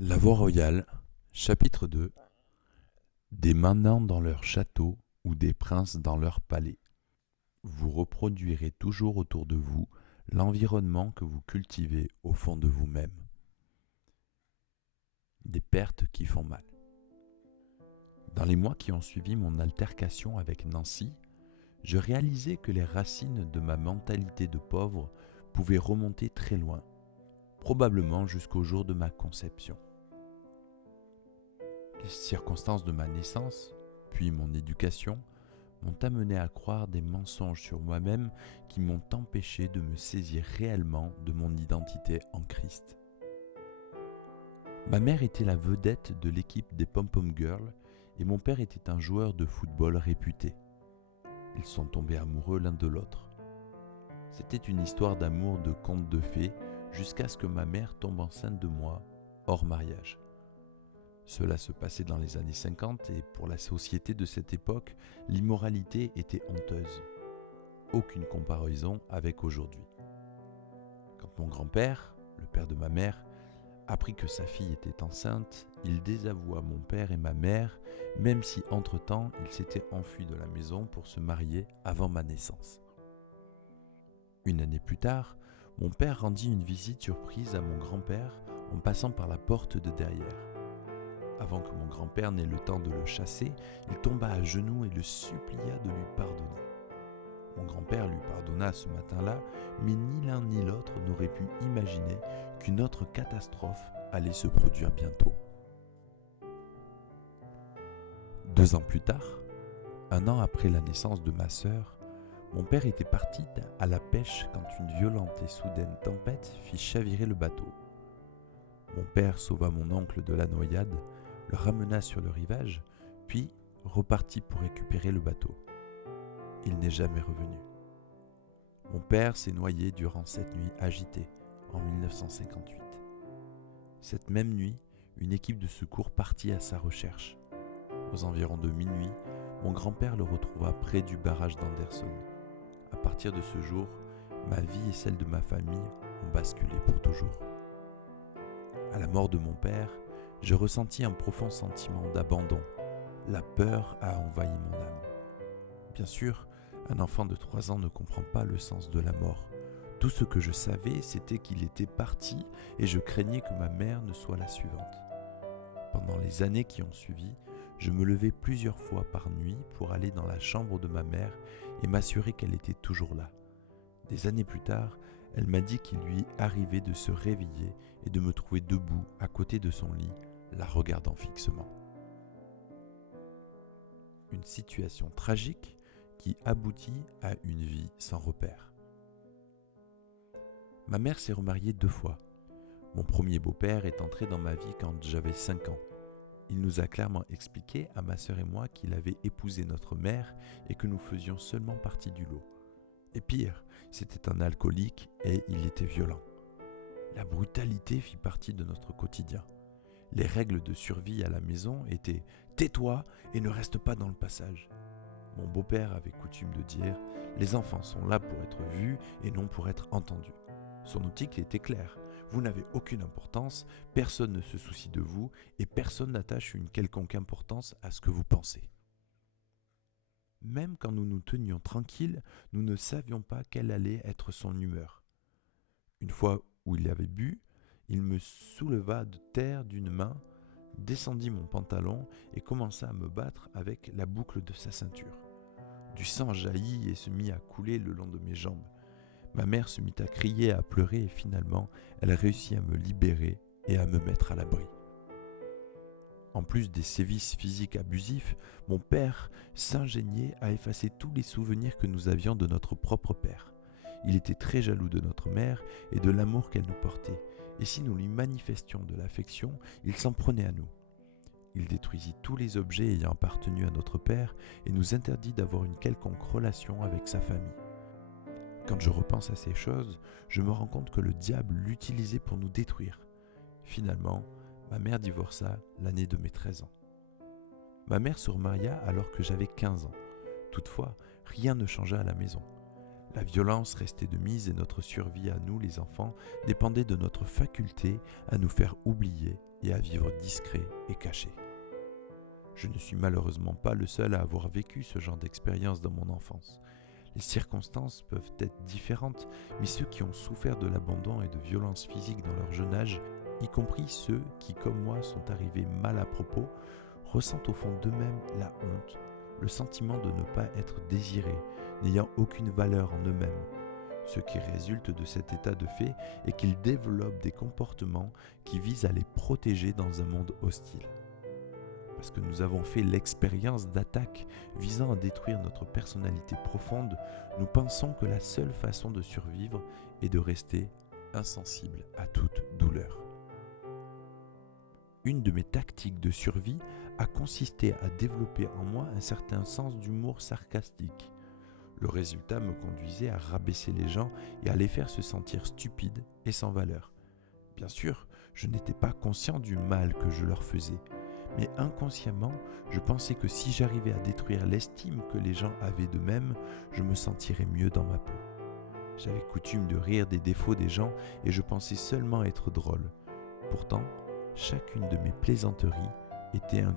La Voie royale, chapitre 2. Des manants dans leur château ou des princes dans leur palais. Vous reproduirez toujours autour de vous l'environnement que vous cultivez au fond de vous-même. Des pertes qui font mal. Dans les mois qui ont suivi mon altercation avec Nancy, je réalisais que les racines de ma mentalité de pauvre pouvaient remonter très loin, probablement jusqu'au jour de ma conception. Les circonstances de ma naissance, puis mon éducation, m'ont amené à croire des mensonges sur moi-même qui m'ont empêché de me saisir réellement de mon identité en Christ. Ma mère était la vedette de l'équipe des Pom-Pom Girls et mon père était un joueur de football réputé. Ils sont tombés amoureux l'un de l'autre. C'était une histoire d'amour de conte de fées jusqu'à ce que ma mère tombe enceinte de moi, hors mariage. Cela se passait dans les années 50 et pour la société de cette époque, l'immoralité était honteuse. Aucune comparaison avec aujourd'hui. Quand mon grand-père, le père de ma mère, apprit que sa fille était enceinte, il désavoua mon père et ma mère, même si entre-temps il s'était enfui de la maison pour se marier avant ma naissance. Une année plus tard, mon père rendit une visite surprise à mon grand-père en passant par la porte de derrière. Avant que mon grand-père n'ait le temps de le chasser, il tomba à genoux et le supplia de lui pardonner. Mon grand-père lui pardonna ce matin-là, mais ni l'un ni l'autre n'aurait pu imaginer qu'une autre catastrophe allait se produire bientôt. 2 ans plus tard, 1 an après la naissance de ma sœur, mon père était parti à la pêche quand une violente et soudaine tempête fit chavirer le bateau. Mon père sauva mon oncle de la noyade, le ramena sur le rivage, puis repartit pour récupérer le bateau. Il n'est jamais revenu. Mon père s'est noyé durant cette nuit agitée, en 1958. Cette même nuit, une équipe de secours partit à sa recherche. Aux environs de minuit, mon grand-père le retrouva près du barrage d'Anderson. À partir de ce jour, ma vie et celle de ma famille ont basculé pour toujours. À la mort de mon père, je ressentis un profond sentiment d'abandon. La peur a envahi mon âme. Bien sûr, un enfant de 3 ans ne comprend pas le sens de la mort. Tout ce que je savais, c'était qu'il était parti et je craignais que ma mère ne soit la suivante. Pendant les années qui ont suivi, je me levais plusieurs fois par nuit pour aller dans la chambre de ma mère et m'assurer qu'elle était toujours là. Des années plus tard, elle m'a dit qu'il lui arrivait de se réveiller et de me trouver debout à côté de son lit, la regardant fixement. Une situation tragique qui aboutit à une vie sans repère. Ma mère s'est remariée 2 fois. Mon premier beau-père est entré dans ma vie quand j'avais 5 ans. Il nous a clairement expliqué à ma sœur et moi qu'il avait épousé notre mère et que nous faisions seulement partie du lot. Et pire, c'était un alcoolique et il était violent. La brutalité fit partie de notre quotidien. Les règles de survie à la maison étaient « tais-toi et ne reste pas dans le passage ». Mon beau-père avait coutume de dire « les enfants sont là pour être vus et non pour être entendus ». Son optique était claire. Vous n'avez aucune importance, personne ne se soucie de vous et personne n'attache une quelconque importance à ce que vous pensez. Même quand nous nous tenions tranquilles, nous ne savions pas quelle allait être son humeur. Une fois où il avait bu, il me souleva de terre d'une main, descendit mon pantalon et commença à me battre avec la boucle de sa ceinture. Du sang jaillit et se mit à couler le long de mes jambes. Ma mère se mit à crier, à pleurer et finalement, elle réussit à me libérer et à me mettre à l'abri. En plus des sévices physiques abusifs, mon père s'ingéniait à effacer tous les souvenirs que nous avions de notre propre père. Il était très jaloux de notre mère et de l'amour qu'elle nous portait, et si nous lui manifestions de l'affection, il s'en prenait à nous. Il détruisit tous les objets ayant appartenu à notre père et nous interdit d'avoir une quelconque relation avec sa famille. Quand je repense à ces choses, je me rends compte que le diable l'utilisait pour nous détruire. Finalement, ma mère divorça l'année de mes 13 ans. Ma mère se remaria alors que j'avais 15 ans. Toutefois, rien ne changea à la maison. La violence restait de mise et notre survie à nous, les enfants, dépendait de notre faculté à nous faire oublier et à vivre discret et caché. Je ne suis malheureusement pas le seul à avoir vécu ce genre d'expérience dans mon enfance. Les circonstances peuvent être différentes, mais ceux qui ont souffert de l'abandon et de violences physiques dans leur jeune âge, y compris ceux qui, comme moi, sont arrivés mal à propos, ressentent au fond d'eux-mêmes la honte, le sentiment de ne pas être désirés, n'ayant aucune valeur en eux-mêmes. Ce qui résulte de cet état de fait est qu'ils développent des comportements qui visent à les protéger dans un monde hostile. Parce que nous avons fait l'expérience d'attaques visant à détruire notre personnalité profonde, nous pensons que la seule façon de survivre est de rester insensible à toute douleur. Une de mes tactiques de survie a consisté à développer en moi un certain sens d'humour sarcastique. Le résultat me conduisait à rabaisser les gens et à les faire se sentir stupides et sans valeur. Bien sûr, je n'étais pas conscient du mal que je leur faisais, mais inconsciemment, je pensais que si j'arrivais à détruire l'estime que les gens avaient d'eux-mêmes, je me sentirais mieux dans ma peau. J'avais coutume de rire des défauts des gens et je pensais seulement être drôle. Pourtant, chacune de mes plaisanteries était un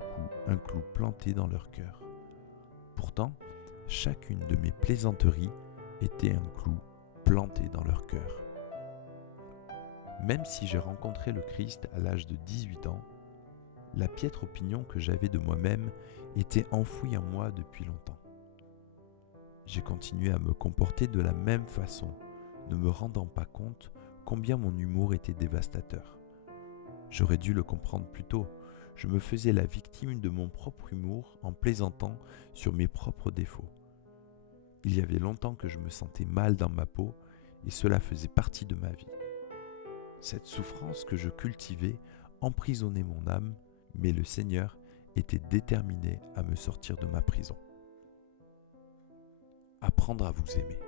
clou planté dans leur cœur. Même si j'ai rencontré le Christ à l'âge de 18 ans, la piètre opinion que j'avais de moi-même était enfouie en moi depuis longtemps. J'ai continué à me comporter de la même façon, ne me rendant pas compte combien mon humour était dévastateur. J'aurais dû le comprendre plus tôt. Je me faisais la victime de mon propre humour en plaisantant sur mes propres défauts. Il y avait longtemps que je me sentais mal dans ma peau et cela faisait partie de ma vie. Cette souffrance que je cultivais emprisonnait mon âme, mais le Seigneur était déterminé à me sortir de ma prison. Apprendre à vous aimer.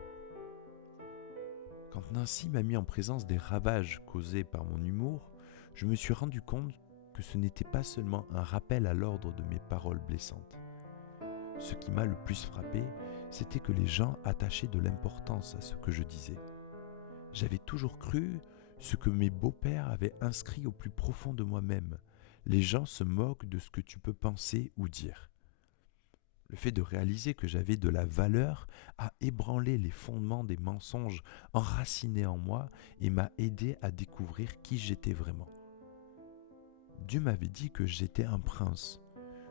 Quand Nancy m'a mis en présence des ravages causés par mon humour, je me suis rendu compte que ce n'était pas seulement un rappel à l'ordre de mes paroles blessantes. Ce qui m'a le plus frappé, c'était que les gens attachaient de l'importance à ce que je disais. J'avais toujours cru ce que mes beaux-pères avaient inscrit au plus profond de moi-même. Les gens se moquent de ce que tu peux penser ou dire. Le fait de réaliser que j'avais de la valeur a ébranlé les fondements des mensonges enracinés en moi et m'a aidé à découvrir qui j'étais vraiment. Dieu m'avait dit que j'étais un prince.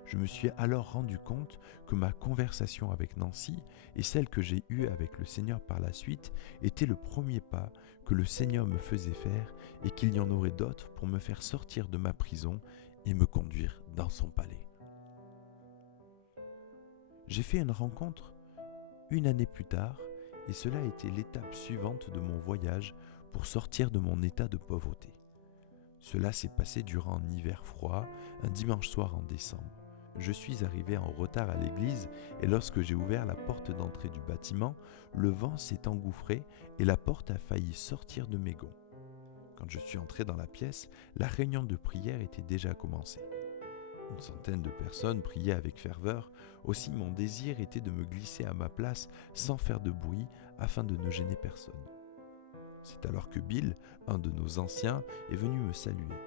Je me suis alors rendu compte que ma conversation avec Nancy et celle que j'ai eue avec le Seigneur par la suite était le premier pas que le Seigneur me faisait faire et qu'il y en aurait d'autres pour me faire sortir de ma prison et me conduire dans son palais. J'ai fait une rencontre 1 année plus tard et cela a été l'étape suivante de mon voyage pour sortir de mon état de pauvreté. Cela s'est passé durant un hiver froid, un dimanche soir en décembre. Je suis arrivé en retard à l'église et lorsque j'ai ouvert la porte d'entrée du bâtiment, le vent s'est engouffré et la porte a failli sortir de mes gonds. Quand je suis entré dans la pièce, la réunion de prière était déjà commencée. Une centaine de personnes priaient avec ferveur, aussi mon désir était de me glisser à ma place sans faire de bruit afin de ne gêner personne. C'est alors que Bill, un de nos anciens, est venu me saluer.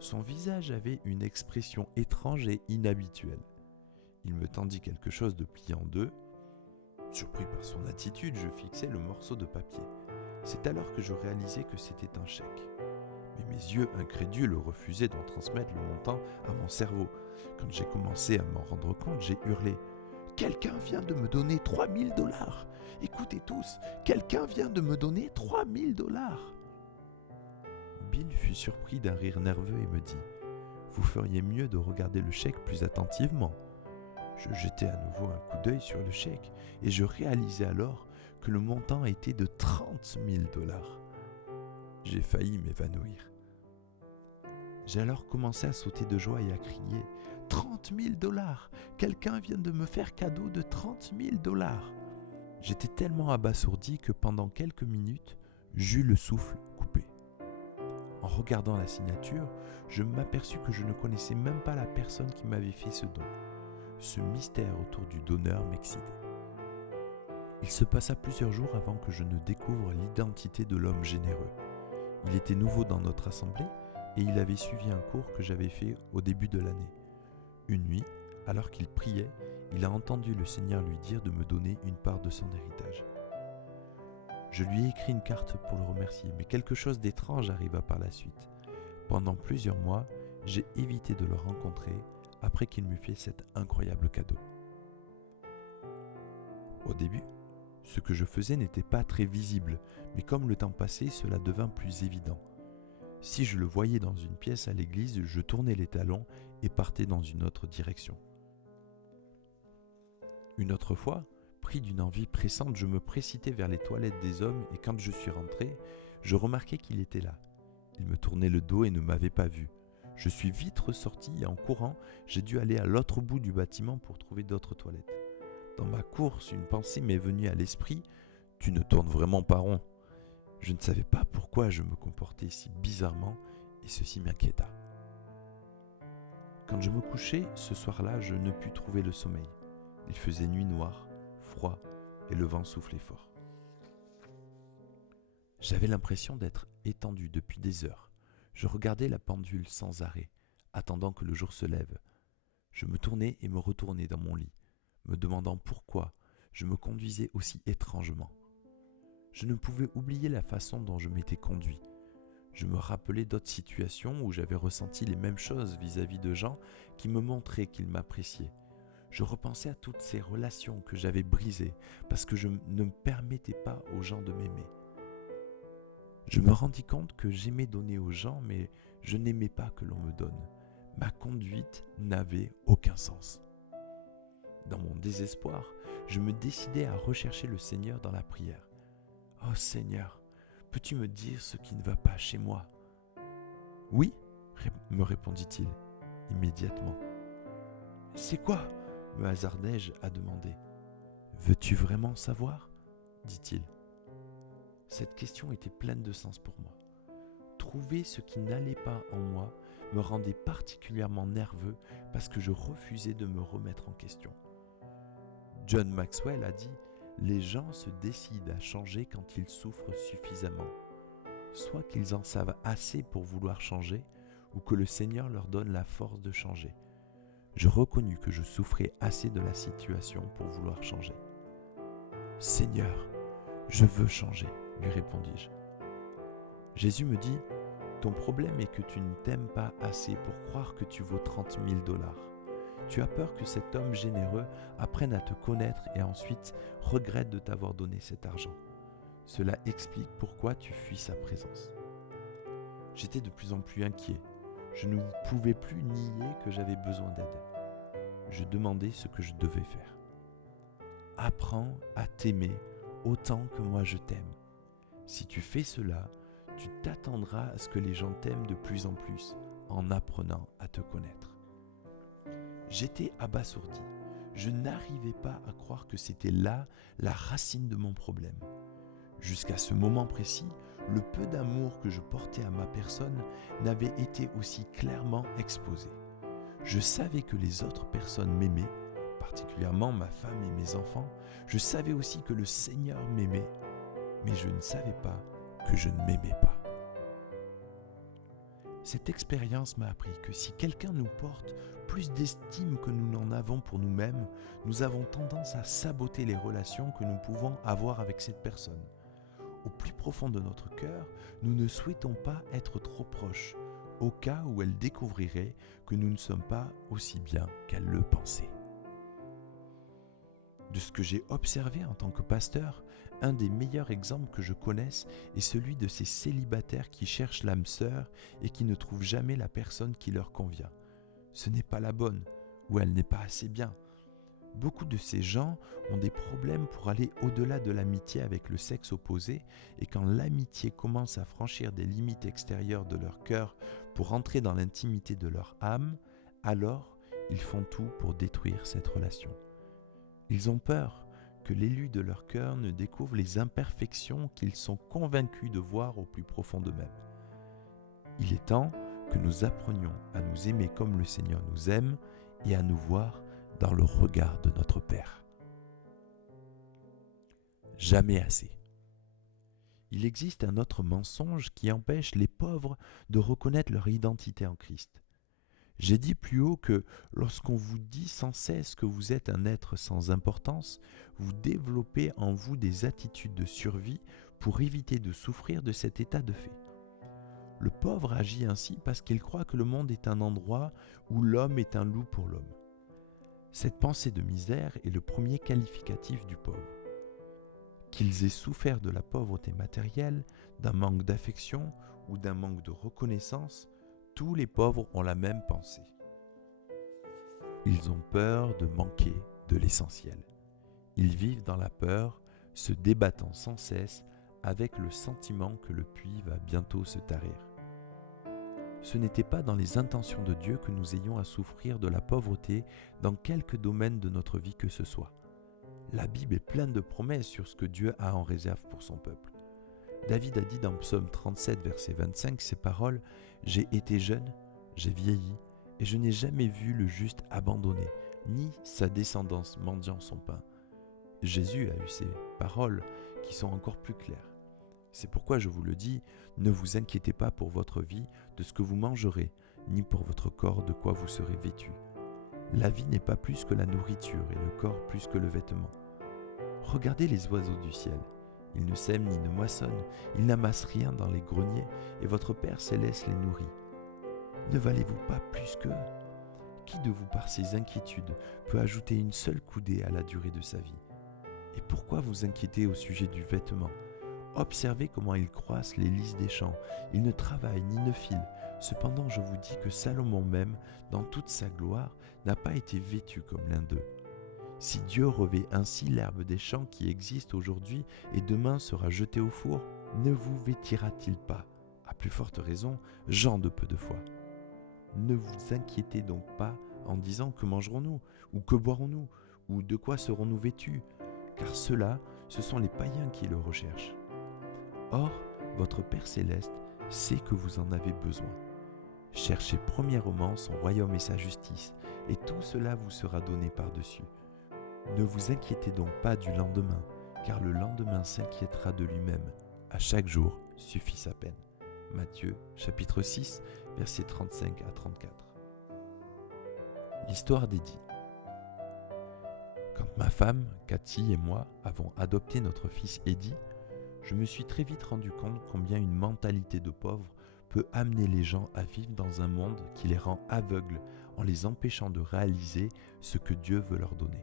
Son visage avait une expression étrange et inhabituelle. Il me tendit quelque chose de plié en deux. Surpris par son attitude, je fixai le morceau de papier. C'est alors que je réalisai que c'était un chèque. Mais mes yeux incrédules refusaient d'en transmettre le montant à mon cerveau. Quand j'ai commencé à m'en rendre compte, j'ai hurlé « Quelqu'un vient de me donner 3000 $! Écoutez tous, quelqu'un vient de me donner 3000 $! » Bill fut surpris d'un rire nerveux et me dit « Vous feriez mieux de regarder le chèque plus attentivement. » Je jetai à nouveau un coup d'œil sur le chèque et je réalisai alors que le montant était de 30 000 $. J'ai failli m'évanouir. J'ai alors commencé à sauter de joie et à crier « 30 000 $! Quelqu'un vient de me faire cadeau de 30 000 $! » J'étais tellement abasourdi que pendant quelques minutes, j'eus le souffle coupé. En regardant la signature, je m'aperçus que je ne connaissais même pas la personne qui m'avait fait ce don. Ce mystère autour du donneur m'excitait. Il se passa plusieurs jours avant que je ne découvre l'identité de l'homme généreux. Il était nouveau dans notre assemblée, et il avait suivi un cours que j'avais fait au début de l'année. Une nuit, alors qu'il priait, il a entendu le Seigneur lui dire de me donner une part de son héritage. Je lui ai écrit une carte pour le remercier, mais quelque chose d'étrange arriva par la suite. Pendant plusieurs mois, j'ai évité de le rencontrer après qu'il m'eut fait cet incroyable cadeau. Au début, ce que je faisais n'était pas très visible, mais comme le temps passait, cela devint plus évident. Si je le voyais dans une pièce à l'église, je tournais les talons et partais dans une autre direction. Une autre fois, pris d'une envie pressante, je me précitais vers les toilettes des hommes et quand je suis rentré, je remarquai qu'il était là. Il me tournait le dos et ne m'avait pas vu. Je suis vite ressorti et en courant, j'ai dû aller à l'autre bout du bâtiment pour trouver d'autres toilettes. Dans ma course, une pensée m'est venue à l'esprit « Tu ne tournes vraiment pas rond ». Je ne savais pas pourquoi je me comportais si bizarrement et ceci m'inquiéta. Quand je me couchais, ce soir-là, je ne pus trouver le sommeil. Il faisait nuit noire, froid et le vent soufflait fort. J'avais l'impression d'être étendu depuis des heures. Je regardais la pendule sans arrêt, attendant que le jour se lève. Je me tournais et me retournais dans mon lit, me demandant pourquoi je me conduisais aussi étrangement. Je ne pouvais oublier la façon dont je m'étais conduit. Je me rappelais d'autres situations où j'avais ressenti les mêmes choses vis-à-vis de gens qui me montraient qu'ils m'appréciaient. Je repensais à toutes ces relations que j'avais brisées parce que je ne me permettais pas aux gens de m'aimer. Je me rendis compte que j'aimais donner aux gens, mais je n'aimais pas que l'on me donne. Ma conduite n'avait aucun sens. Dans mon désespoir, je me décidai à rechercher le Seigneur dans la prière. « Oh Seigneur, peux-tu me dire ce qui ne va pas chez moi ?»« Oui, me répondit-il immédiatement. « C'est quoi ?» me hasardai-je à demander. « Veux-tu vraiment savoir ?» dit-il. Cette question était pleine de sens pour moi. Trouver ce qui n'allait pas en moi me rendait particulièrement nerveux parce que je refusais de me remettre en question. John Maxwell a dit « Les gens se décident à changer quand ils souffrent suffisamment, soit qu'ils en savent assez pour vouloir changer, ou que le Seigneur leur donne la force de changer. » Je reconnus que je souffrais assez de la situation pour vouloir changer. « Seigneur, je veux changer, » lui répondis-je. Jésus me dit « Ton problème est que tu ne t'aimes pas assez pour croire que tu vaux 30 000 $. Tu as peur que cet homme généreux apprenne à te connaître et ensuite regrette de t'avoir donné cet argent. Cela explique pourquoi tu fuis sa présence. » J'étais de plus en plus inquiet. Je ne pouvais plus nier que j'avais besoin d'aide. Je demandais ce que je devais faire. « Apprends à t'aimer autant que moi je t'aime. Si tu fais cela, tu t'attendras à ce que les gens t'aiment de plus en plus en apprenant à te connaître. » J'étais abasourdi. Je n'arrivais pas à croire que c'était là la racine de mon problème. Jusqu'à ce moment précis, le peu d'amour que je portais à ma personne n'avait été aussi clairement exposé. Je savais que les autres personnes m'aimaient, particulièrement ma femme et mes enfants. Je savais aussi que le Seigneur m'aimait, mais je ne savais pas que je ne m'aimais pas. Cette expérience m'a appris que si quelqu'un nous porte plus d'estime que nous n'en avons pour nous-mêmes, nous avons tendance à saboter les relations que nous pouvons avoir avec cette personne. Au plus profond de notre cœur, nous ne souhaitons pas être trop proches, au cas où elle découvrirait que nous ne sommes pas aussi bien qu'elle le pensait. De ce que j'ai observé en tant que pasteur, un des meilleurs exemples que je connaisse est celui de ces célibataires qui cherchent l'âme sœur et qui ne trouvent jamais la personne qui leur convient. Ce n'est pas la bonne, ou elle n'est pas assez bien. Beaucoup de ces gens ont des problèmes pour aller au-delà de l'amitié avec le sexe opposé, et quand l'amitié commence à franchir des limites extérieures de leur cœur pour entrer dans l'intimité de leur âme, alors ils font tout pour détruire cette relation. Ils ont peur que l'élu de leur cœur ne découvre les imperfections qu'ils sont convaincus de voir au plus profond d'eux-mêmes. Il est temps que nous apprenions à nous aimer comme le Seigneur nous aime et à nous voir dans le regard de notre Père. Jamais assez. il existe un autre mensonge qui empêche les pauvres de reconnaître leur identité en Christ. J'ai dit plus haut que lorsqu'on vous dit sans cesse que vous êtes un être sans importance, vous développez en vous des attitudes de survie pour éviter de souffrir de cet état de fait. Le pauvre agit ainsi parce qu'il croit que le monde est un endroit où l'homme est un loup pour l'homme. Cette pensée de misère est le premier qualificatif du pauvre. Qu'ils aient souffert de la pauvreté matérielle, d'un manque d'affection ou d'un manque de reconnaissance, tous les pauvres ont la même pensée. Ils ont peur de manquer de l'essentiel. Ils vivent dans la peur, se débattant sans cesse avec le sentiment que le puits va bientôt se tarir. Ce n'était pas dans les intentions de Dieu que nous ayons à souffrir de la pauvreté dans quelque domaine de notre vie que ce soit. La Bible est pleine de promesses sur ce que Dieu a en réserve pour son peuple. David a dit dans Psaume 37, verset 25, ces paroles « J'ai été jeune, j'ai vieilli, et je n'ai jamais vu le juste abandonné, ni sa descendance mendiant son pain. » Jésus a eu ces paroles qui sont encore plus claires. C'est pourquoi je vous le dis, ne vous inquiétez pas pour votre vie de ce que vous mangerez, ni pour votre corps de quoi vous serez vêtu. La vie n'est pas plus que la nourriture et le corps plus que le vêtement. Regardez les oiseaux du ciel. Ils ne sèment ni ne moissonnent, ils n'amassent rien dans les greniers, et votre Père céleste les nourrit. Ne valez-vous pas plus qu'eux ? Qui de vous, par ses inquiétudes, peut ajouter une seule coudée à la durée de sa vie ? Et pourquoi vous inquiétez au sujet du vêtement ? Observez comment ils croissent les lys des champs. Ils ne travaillent ni ne filent. Cependant, je vous dis que Salomon même, dans toute sa gloire, n'a pas été vêtu comme l'un d'eux. Si Dieu revêt ainsi l'herbe des champs qui existe aujourd'hui et demain sera jetée au four, ne vous vêtira-t-il pas ? À plus forte raison, gens de peu de foi. Ne vous inquiétez donc pas en disant que mangerons-nous, ou que boirons-nous, ou de quoi serons-nous vêtus, car ceux-là, ce sont les païens qui le recherchent. Or, votre Père céleste sait que vous en avez besoin. Cherchez premièrement son royaume et sa justice, et tout cela vous sera donné par-dessus. Ne vous inquiétez donc pas du lendemain, car le lendemain s'inquiétera de lui-même. À chaque jour suffit sa peine. Matthieu, chapitre 6, versets 35 à 34. L'histoire d'Eddie. Quand ma femme, Cathy et moi avons adopté notre fils Eddie, je me suis très vite rendu compte combien une mentalité de pauvre peut amener les gens à vivre dans un monde qui les rend aveugles en les empêchant de réaliser ce que Dieu veut leur donner.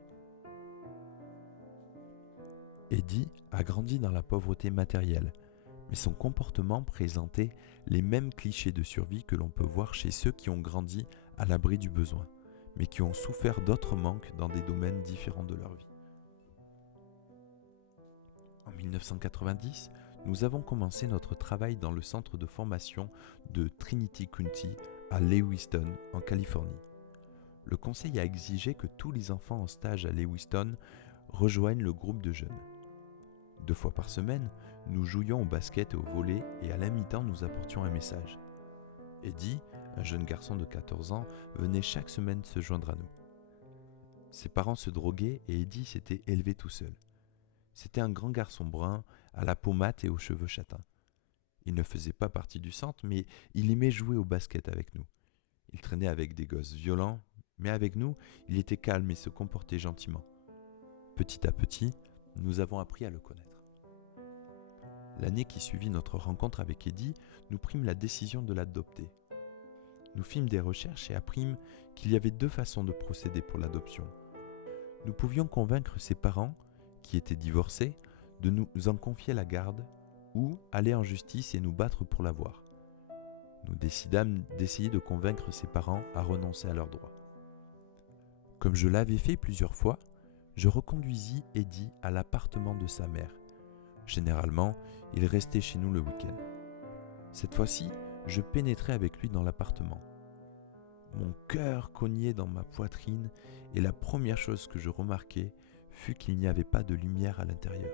Eddie a grandi dans la pauvreté matérielle, mais son comportement présentait les mêmes clichés de survie que l'on peut voir chez ceux qui ont grandi à l'abri du besoin, mais qui ont souffert d'autres manques dans des domaines différents de leur vie. En 1990, nous avons commencé notre travail dans le centre de formation de Trinity County à Lewiston, en Californie. Le conseil a exigé que tous les enfants en stage à Lewiston rejoignent le groupe de jeunes. 2 fois par semaine, nous jouions au basket et au volley et à la mi-temps nous apportions un message. Eddie, un jeune garçon de 14 ans, venait chaque semaine se joindre à nous. Ses parents se droguaient et Eddie s'était élevé tout seul. C'était un grand garçon brun, à la peau mate et aux cheveux châtains. Il ne faisait pas partie du centre, mais il aimait jouer au basket avec nous. Il traînait avec des gosses violents, mais avec nous, il était calme et se comportait gentiment. Petit à petit, nous avons appris à le connaître. L'année qui suivit notre rencontre avec Eddie, nous prîmes la décision de l'adopter. Nous fîmes des recherches et apprîmes qu'il y avait 2 façons de procéder pour l'adoption. Nous pouvions convaincre ses parents, qui étaient divorcés, de nous en confier la garde ou aller en justice et nous battre pour l'avoir. Nous décidâmes d'essayer de convaincre ses parents à renoncer à leurs droits. Comme je l'avais fait plusieurs fois, je reconduisis Eddie à l'appartement de sa mère. Généralement, il restait chez nous le week-end. Cette fois-ci, je pénétrais avec lui dans l'appartement. Mon cœur cognait dans ma poitrine et la première chose que je remarquai fut qu'il n'y avait pas de lumière à l'intérieur.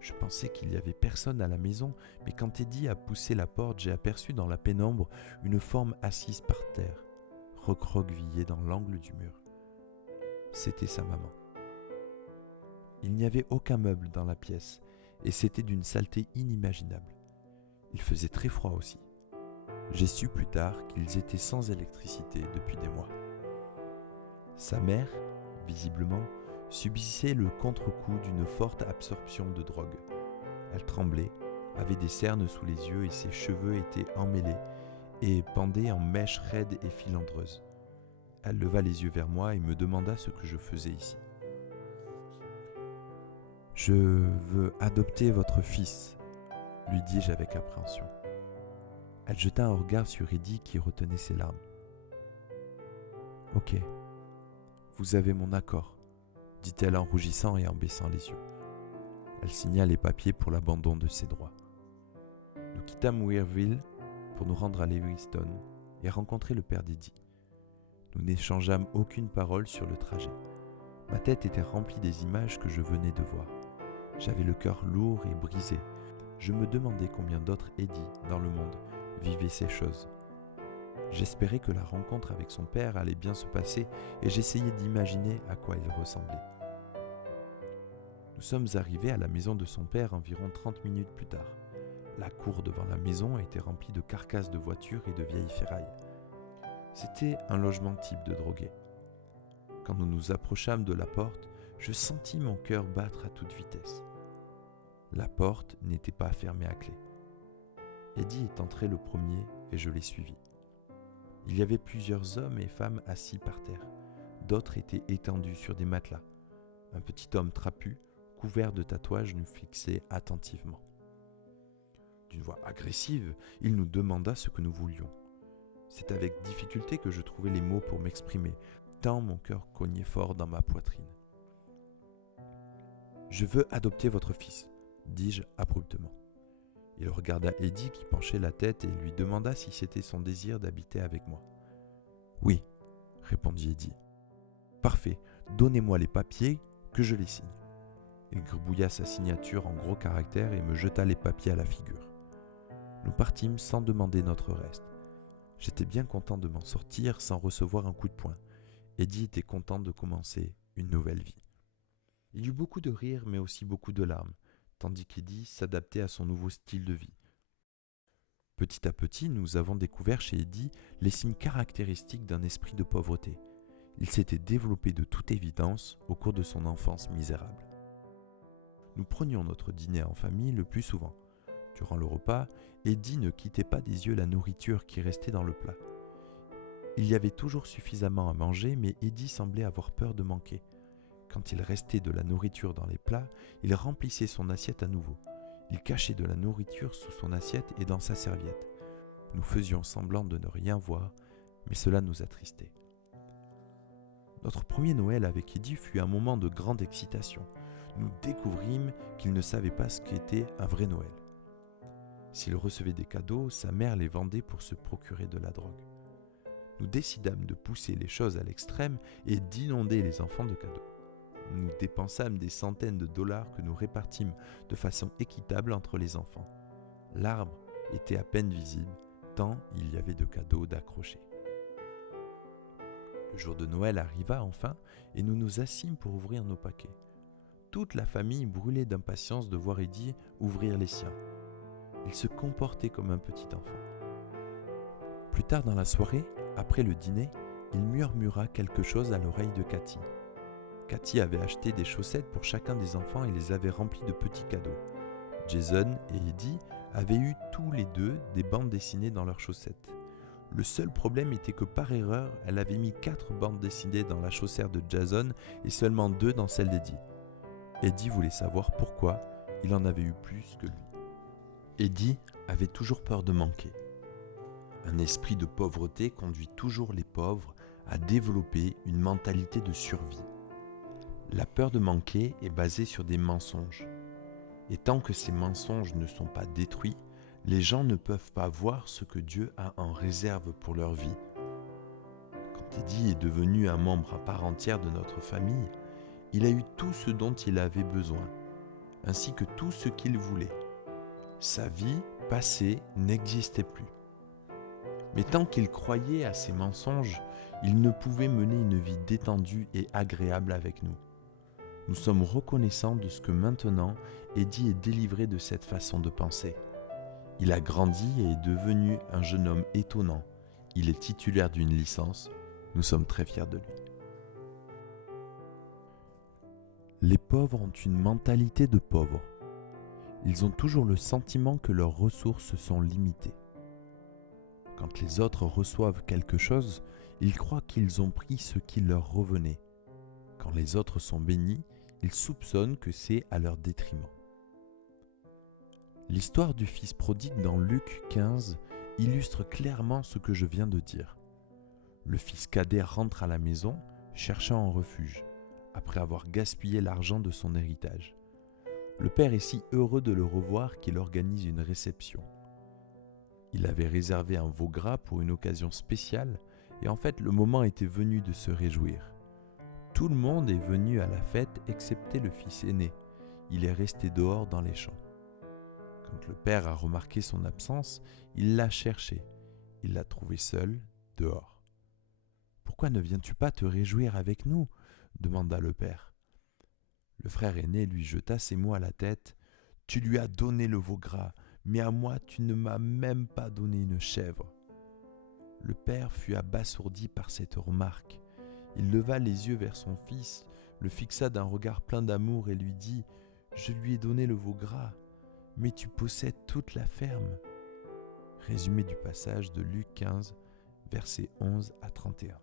Je pensais qu'il n'y avait personne à la maison, mais quand Eddie a poussé la porte, j'ai aperçu dans la pénombre une forme assise par terre, recroquevillée dans l'angle du mur. C'était sa maman. Il n'y avait aucun meuble dans la pièce, et c'était d'une saleté inimaginable. Il faisait très froid aussi. J'ai su plus tard qu'ils étaient sans électricité depuis des mois. Sa mère, visiblement, subissait le contre-coup d'une forte absorption de drogue. Elle tremblait, avait des cernes sous les yeux et ses cheveux étaient emmêlés et pendaient en mèches raides et filandreuses. Elle leva les yeux vers moi et me demanda ce que je faisais ici. « Je veux adopter votre fils », lui dis-je avec appréhension. Elle jeta un regard sur Eddie qui retenait ses larmes. « Ok, vous avez mon accord, » dit-elle en rougissant et en baissant les yeux. Elle signa les papiers pour l'abandon de ses droits. Nous quittâmes Weirville pour nous rendre à Lewiston et rencontrer le père d'Eddie. Nous n'échangeâmes aucune parole sur le trajet. Ma tête était remplie des images que je venais de voir. J'avais le cœur lourd et brisé. Je me demandais combien d'autres Eddie dans le monde vivaient ces choses. J'espérais que la rencontre avec son père allait bien se passer et j'essayais d'imaginer à quoi il ressemblait. Nous sommes arrivés à la maison de son père environ 30 minutes plus tard. La cour devant la maison était remplie de carcasses de voitures et de vieilles ferrailles. C'était un logement type de drogué. Quand nous nous approchâmes de la porte, je sentis mon cœur battre à toute vitesse. La porte n'était pas fermée à clé. Eddie est entré le premier et je l'ai suivi. Il y avait plusieurs hommes et femmes assis par terre. D'autres étaient étendus sur des matelas. Un petit homme trapu, couvert de tatouages, nous fixait attentivement. D'une voix agressive, il nous demanda ce que nous voulions. C'est avec difficulté que je trouvais les mots pour m'exprimer, tant mon cœur cognait fort dans ma poitrine. « Je veux adopter votre fils », dis-je abruptement. Il regarda Eddie qui penchait la tête et lui demanda si c'était son désir d'habiter avec moi. « Oui », répondit Eddie. « Parfait, donnez-moi les papiers que je les signe. » Il gribouilla sa signature en gros caractères et me jeta les papiers à la figure. Nous partîmes sans demander notre reste. J'étais bien content de m'en sortir sans recevoir un coup de poing. Eddie était content de commencer une nouvelle vie. Il y eut beaucoup de rires mais aussi beaucoup de larmes, tandis qu'Eddie s'adaptait à son nouveau style de vie. Petit à petit, nous avons découvert chez Eddie les signes caractéristiques d'un esprit de pauvreté. Il s'était développé de toute évidence au cours de son enfance misérable. Nous prenions notre dîner en famille le plus souvent. Durant le repas, Eddie ne quittait pas des yeux la nourriture qui restait dans le plat. Il y avait toujours suffisamment à manger, mais Eddie semblait avoir peur de manquer. Quand il restait de la nourriture dans les plats, il remplissait son assiette à nouveau. Il cachait de la nourriture sous son assiette et dans sa serviette. Nous faisions semblant de ne rien voir, mais cela nous attristait. Notre premier Noël avec Eddie fut un moment de grande excitation. Nous découvrîmes qu'il ne savait pas ce qu'était un vrai Noël. S'il recevait des cadeaux, sa mère les vendait pour se procurer de la drogue. Nous décidâmes de pousser les choses à l'extrême et d'inonder les enfants de cadeaux. Nous dépensâmes des centaines de dollars que nous répartîmes de façon équitable entre les enfants. L'arbre était à peine visible, tant il y avait de cadeaux d'accrochés. Le jour de Noël arriva enfin et nous nous assîmes pour ouvrir nos paquets. Toute la famille brûlait d'impatience de voir Eddie ouvrir les siens. Il se comportait comme un petit enfant. Plus tard dans la soirée, après le dîner, il murmura quelque chose à l'oreille de Cathy. Cathy avait acheté des chaussettes pour chacun des enfants et les avait remplies de petits cadeaux. Jason et Eddie avaient eu tous les deux des bandes dessinées dans leurs chaussettes. Le seul problème était que par erreur, elle avait mis 4 bandes dessinées dans la chaussette de Jason et seulement 2 dans celle d'Eddie. Eddie voulait savoir pourquoi il en avait eu plus que lui. Eddie avait toujours peur de manquer. Un esprit de pauvreté conduit toujours les pauvres à développer une mentalité de survie. La peur de manquer est basée sur des mensonges. Et tant que ces mensonges ne sont pas détruits, les gens ne peuvent pas voir ce que Dieu a en réserve pour leur vie. Quand Eddie est devenu un membre à part entière de notre famille, il a eu tout ce dont il avait besoin, ainsi que tout ce qu'il voulait. Sa vie passée n'existait plus. Mais tant qu'il croyait à ces mensonges, il ne pouvait mener une vie détendue et agréable avec nous. nous sommes reconnaissants de ce que maintenant Eddie est délivré de cette façon de penser. Il a grandi et est devenu un jeune homme étonnant. Il est titulaire d'une licence. Nous sommes très fiers de lui. Les pauvres ont une mentalité de pauvres. Ils ont toujours le sentiment que leurs ressources sont limitées. Quand les autres reçoivent quelque chose, ils croient qu'ils ont pris ce qui leur revenait. Quand les autres sont bénis, ils soupçonnent que c'est à leur détriment. L'histoire du fils prodigue dans Luc 15 illustre clairement ce que je viens de dire. Le fils cadet rentre à la maison, cherchant un refuge, après avoir gaspillé l'argent de son héritage. Le père est si heureux de le revoir qu'il organise une réception. Il avait réservé un veau gras pour une occasion spéciale et en fait le moment était venu de se réjouir. Tout le monde est venu à la fête excepté le fils aîné. Il est resté dehors dans les champs. Quand le père a remarqué son absence, il l'a cherché. Il l'a trouvé seul, dehors. « Pourquoi ne viens-tu pas te réjouir avec nous ?» demanda le père. Le frère aîné lui jeta ces mots à la tête. « Tu lui as donné le veau gras, mais à moi tu ne m'as même pas donné une chèvre. » Le père fut abasourdi par cette remarque. Il leva les yeux vers son fils, le fixa d'un regard plein d'amour et lui dit « Je lui ai donné le veau gras, mais tu possèdes toute la ferme. » Résumé du passage de Luc 15, versets 11 à 31.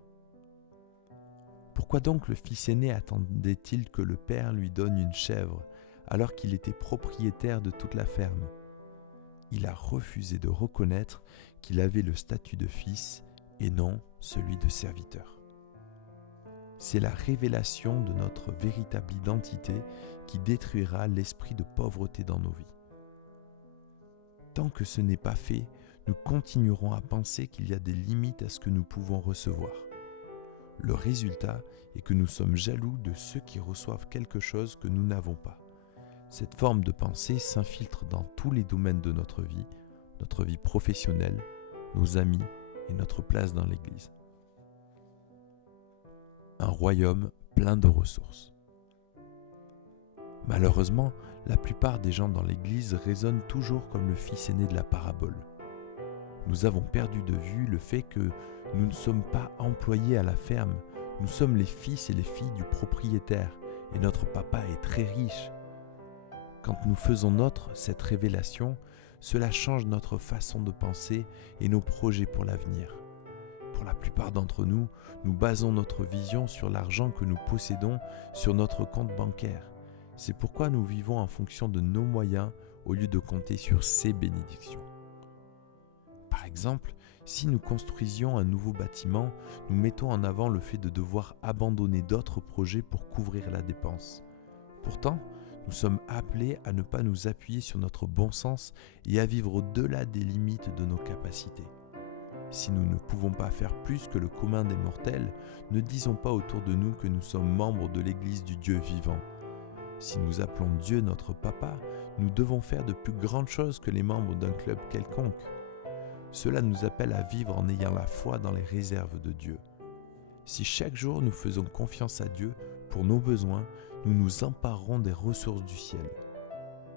Pourquoi donc le fils aîné attendait-il que le père lui donne une chèvre alors qu'il était propriétaire de toute la ferme ? Il a refusé de reconnaître qu'il avait le statut de fils et non celui de serviteur. C'est la révélation de notre véritable identité qui détruira l'esprit de pauvreté dans nos vies. Tant que ce n'est pas fait, nous continuerons à penser qu'il y a des limites à ce que nous pouvons recevoir. Le résultat est que nous sommes jaloux de ceux qui reçoivent quelque chose que nous n'avons pas. Cette forme de pensée s'infiltre dans tous les domaines de notre vie professionnelle, nos amis et notre place dans l'Église. Un royaume plein de ressources. Malheureusement, la plupart des gens dans l'Église raisonnent toujours comme le fils aîné de la parabole. Nous avons perdu de vue le fait que nous ne sommes pas employés à la ferme, nous sommes les fils et les filles du propriétaire et notre papa est très riche. Quand nous faisons nôtre cette révélation, cela change notre façon de penser et nos projets pour l'avenir. Pour la plupart d'entre nous, nous basons notre vision sur l'argent que nous possédons sur notre compte bancaire. C'est pourquoi nous vivons en fonction de nos moyens au lieu de compter sur ses bénédictions. Par exemple, si nous construisions un nouveau bâtiment, nous mettons en avant le fait de devoir abandonner d'autres projets pour couvrir la dépense. Pourtant, nous sommes appelés à ne pas nous appuyer sur notre bon sens et à vivre au-delà des limites de nos capacités. Si nous ne pouvons pas faire plus que le commun des mortels, ne disons pas autour de nous que nous sommes membres de l'Église du Dieu vivant. Si nous appelons Dieu notre Papa, nous devons faire de plus grandes choses que les membres d'un club quelconque. Cela nous appelle à vivre en ayant la foi dans les réserves de Dieu. Si chaque jour nous faisons confiance à Dieu pour nos besoins, nous nous emparerons des ressources du ciel.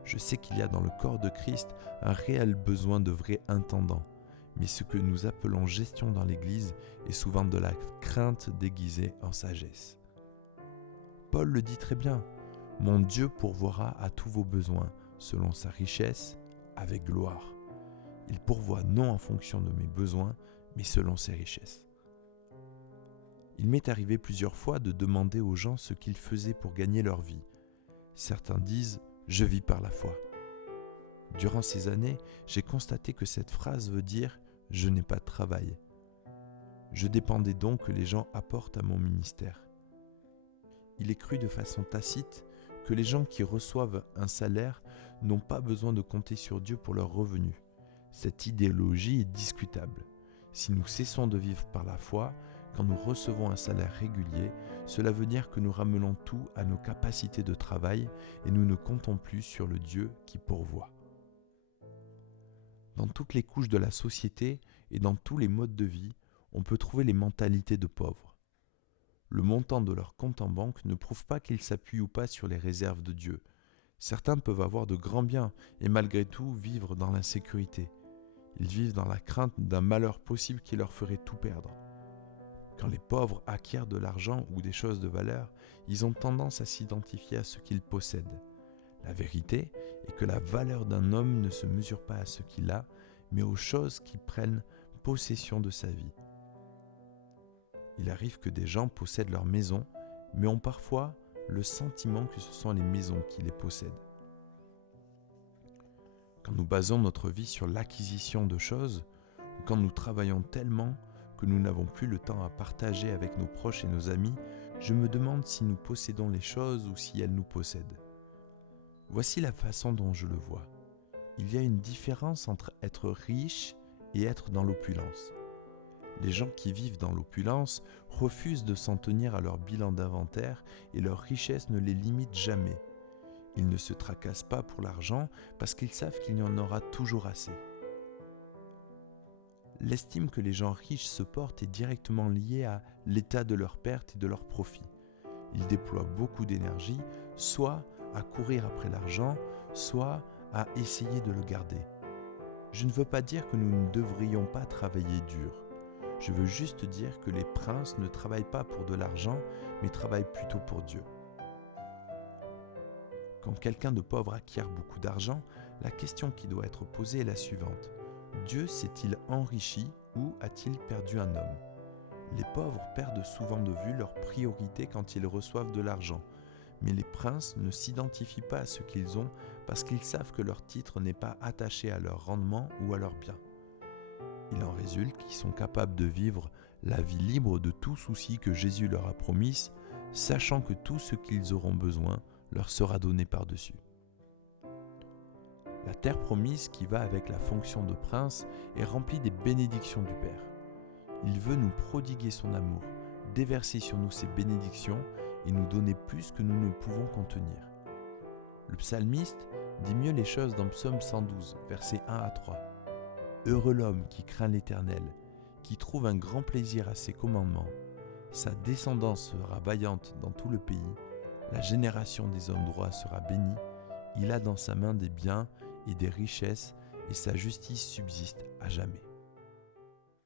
Je sais qu'il y a dans le corps de Christ un réel besoin de vrais intendants, mais ce que nous appelons gestion dans l'Église est souvent de la crainte déguisée en sagesse. Paul le dit très bien, « Mon Dieu pourvoira à tous vos besoins, selon sa richesse, avec gloire. Il pourvoit non en fonction de mes besoins, mais selon ses richesses. » Il m'est arrivé plusieurs fois de demander aux gens ce qu'ils faisaient pour gagner leur vie. Certains disent « Je vis par la foi ». Durant ces années, j'ai constaté que cette phrase veut dire « Je n'ai pas de travail ». Je dépendais donc que les gens apportent à mon ministère. Il est cru de façon tacite que les gens qui reçoivent un salaire n'ont pas besoin de compter sur Dieu pour leurs revenus. Cette idéologie est discutable. Si nous cessons de vivre par la foi, quand nous recevons un salaire régulier, cela veut dire que nous ramenons tout à nos capacités de travail et nous ne comptons plus sur le Dieu qui pourvoit. Dans toutes les couches de la société et dans tous les modes de vie, on peut trouver les mentalités de pauvres. le montant de leur compte en banque ne prouve pas qu'ils s'appuient ou pas sur les réserves de Dieu. Certains peuvent avoir de grands biens et malgré tout vivre dans l'insécurité. Ils vivent dans la crainte d'un malheur possible qui leur ferait tout perdre. Quand les pauvres acquièrent de l'argent ou des choses de valeur, ils ont tendance à s'identifier à ce qu'ils possèdent. La vérité est que la valeur d'un homme ne se mesure pas à ce qu'il a, mais aux choses qui prennent possession de sa vie. Il arrive que des gens possèdent leur maison, mais ont parfois le sentiment que ce sont les maisons qui les possèdent. Quand nous basons notre vie sur l'acquisition de choses, ou quand nous travaillons tellement que nous n'avons plus le temps à partager avec nos proches et nos amis, je me demande si nous possédons les choses ou si elles nous possèdent. Voici la façon dont je le vois. Il y a une différence entre être riche et être dans l'opulence. Les gens qui vivent dans l'opulence refusent de s'en tenir à leur bilan d'inventaire et leur richesse ne les limite jamais. Ils ne se tracassent pas pour l'argent parce qu'ils savent qu'il y en aura toujours assez. L'estime que les gens riches se portent est directement liée à l'état de leurs pertes et de leurs profits. Ils déploient beaucoup d'énergie, soit à courir après l'argent, soit à essayer de le garder. Je ne veux pas dire que nous ne devrions pas travailler dur. Je veux juste dire que les princes ne travaillent pas pour de l'argent, mais travaillent plutôt pour Dieu. Quand quelqu'un de pauvre acquiert beaucoup d'argent, la question qui doit être posée est la suivante. Dieu s'est-il enrichi ou a-t-il perdu un homme ? Les pauvres perdent souvent de vue leurs priorités quand ils reçoivent de l'argent, mais les princes ne s'identifient pas à ce qu'ils ont parce qu'ils savent que leur titre n'est pas attaché à leur rendement ou à leurs biens. Il en résulte qu'ils sont capables de vivre la vie libre de tout souci que Jésus leur a promise, sachant que tout ce qu'ils auront besoin leur sera donné par-dessus. La terre promise qui va avec la fonction de prince est remplie des bénédictions du Père. Il veut nous prodiguer son amour, déverser sur nous ses bénédictions et nous donner plus que nous ne pouvons contenir. Le psalmiste dit mieux les choses dans Psaume 112, versets 1 à 3. « Heureux l'homme qui craint l'Éternel, qui trouve un grand plaisir à ses commandements. Sa descendance sera vaillante dans tout le pays. La génération des hommes droits sera bénie. Il a dans sa main des biens et des richesses, et sa justice subsiste à jamais. »